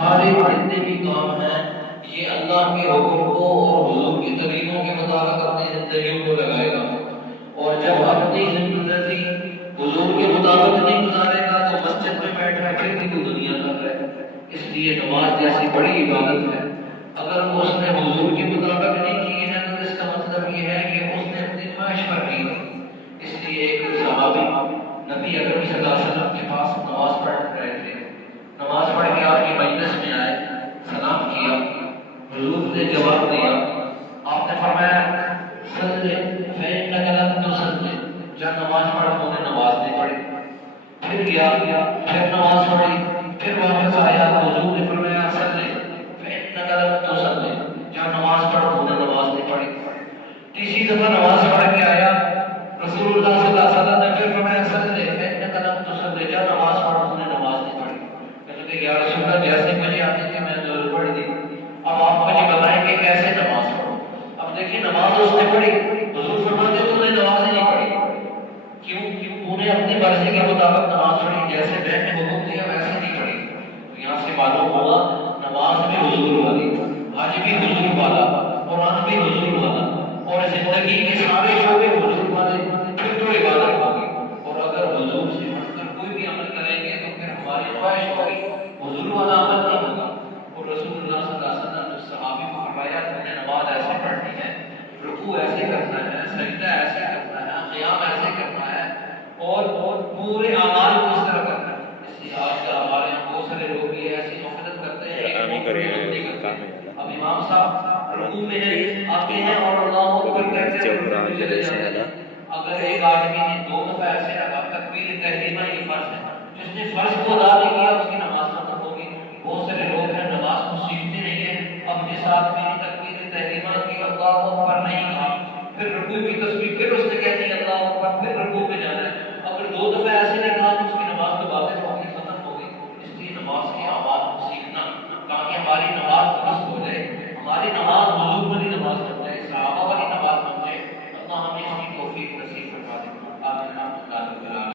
ہمارے جتنے بھی کام ہیں یہ اللہ کے حکم کو اور حضور کی طریقوں کے مطابق اپنی زندگیوں کو لگائے گا، اور جب اپنی زندگی حضور کے مطابق نہیں گزارے گا تو مسجد میں بیٹھا پھر بھی کوئی دنیا کر رہا ہے۔ اس لیے نماز جیسی بڑی عبادت ہے، اگر اس نے حضور کے مطابق نہیں کی ہے تو اس کا مطلب یہ ہے کہ اس نے اپنی خواہش پر کی۔ اس لیے ایک صحابی نبی اکرم صلی اللہ علیہ وسلم کے پاس نماز پڑھ رہے تھے، نماز پڑھ کے آپ کی مجلس میں آئے، سلام کیا، حضور نے جواب دیا، آپ نے فرمایا صلی فإنک لم تصلی، جب نماز پڑھا تو نے نماز نہیں پڑھی، پھر گیا پھر نماز پڑھی، پھر واپس آیا، حضور نے فرمایا صلی فإنک لم تصلی، جب نماز پڑھا تو نے نماز نہیں پڑھی، تیسری دفعہ نماز پڑھ کے آیا، رسول اللہ صلی اللہ علیہ وسلم نے پھر فرمایا صلی فإنک لم تصلی، جب نماز پڑھا تو نے نماز نہیں پڑھی۔ کہتے کہ یا رسول اللہ جیسے مجھے آتی تھی میں نے پڑھ دی، اب آپ مجھے بتائیں کہ کیسے نماز پڑھو۔ اب دیکھیں نماز اس نے پڑھی، حضور فرماتے تو نے نماز ہی نہیں پڑھی، کیوں؟ تو نے اپنی مرضی کے مطابق نماز پڑھی، جیسے میں نے حکم دیا ویسے نہیں پڑھی۔ تو یہاں سے معلوم ہوا نماز بھی حضور والی، حج بھی حضور والا، قرآن بھی حضور والا، اور زندگی کے سارے شعبے حضور والے، پھر تو عبادت ہوگی۔ اور اگر حضور سے ہٹ کر کوئی بھی عمل کریں گے تو پھر ہماری خواہش ہوگی، حضور والا عمل نہیں ہوگا۔ اور رسول اللہ صلی اللہ علیہ وسلم نے صحابی کو فرمایا تم نے نماز ایسے پڑھنی ہے، رکوع ایسے کرنا ہے، سجدہ ایسے کرنا ہے، قیام ایسے کرنا ہے، اور پورے اعمال کو اس طرح کرنا ہے۔ اس لیے آج کل ہمارے یہاں بہت سارے لوگ یہ ایسی غفلت کرتے ہیں کہ نہیں کرتے۔ اب امام صاحب رکوع میں ہیں، آتے ہیں اور اللہ اکبر کہتے ہیں رکوع میں چلے جاتے ہیں۔ اگر ایک آدمی نے 2 دفعہ ایسے رکھا تکبیر تحریمہ یہ فرض ہے، جس نے فرض کو ادا نہیں کیا اس کی نماز